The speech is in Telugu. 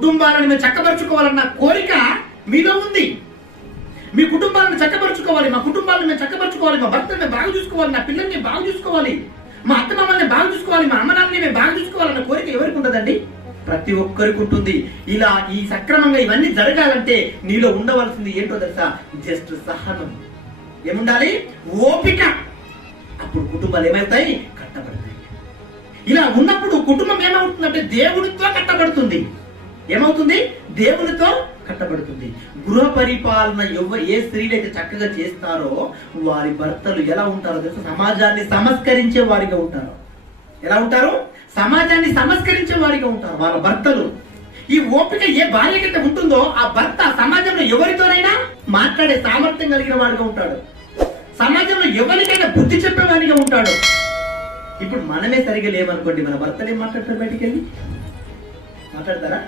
కుటుంబాలను మేము చక్కబరుచుకోవాలన్న కోరిక మీలో ఉంది. మీ కుటుంబాలను చక్కబరుచుకోవాలి, మా కుటుంబాలను మేము చక్కబరుచుకోవాలి, మా భర్తను మేము బాగా చూసుకోవాలి, నా పిల్లల్ని మేము బాగా చూసుకోవాలి, మా అత్త మామల్ని బాగా చూసుకోవాలి, మా అమ్మ నాన్నని మేము బాగా చూసుకోవాలన్న కోరిక ఎవరికి ఉంటుందండి? ప్రతి ఒక్కరికి ఉంటుంది. ఇలా ఈ సక్రమంగా ఇవన్నీ జరగాలంటే నీలో ఉండవలసింది ఏంటో తెలుసా? జస్ట్ సహనం. ఏముండాలి? ఓపిక. అప్పుడు కుటుంబాలు ఏమవుతాయి? కట్టబడతాయి. ఇలా ఉన్నప్పుడు కుటుంబం ఏమవుతుందంటే దేవుడితో కట్టబడుతుంది. ఏమవుతుంది? దేవునితో కట్టబడుతుంది. గృహ పరిపాలన ఏ స్త్రీలైతే చక్కగా చేస్తారో వారి భర్తలు ఎలా ఉంటారో తెలుసు? సమాజాన్ని సంస్కరించే వారిగా ఉంటారు. ఎలా ఉంటారు? సమాజాన్ని సంస్కరించే వారిగా ఉంటారు వాళ్ళ భర్తలు. ఈ ఓపిక ఏ భార్యకైతే ఉంటుందో ఆ భర్త సమాజంలో ఎవరితోనైనా మాట్లాడే సామర్థ్యం కలిగిన వాడిగా ఉంటాడు. సమాజంలో ఎవరికైనా బుద్ధి చెప్పేవాడిగా ఉంటాడు. ఇప్పుడు మనమే సరిగా లేమనుకోండి, మన భర్తలు ఏం మాట్లాడతారు? బయటికి వెళ్ళి మాట్లాడతారా?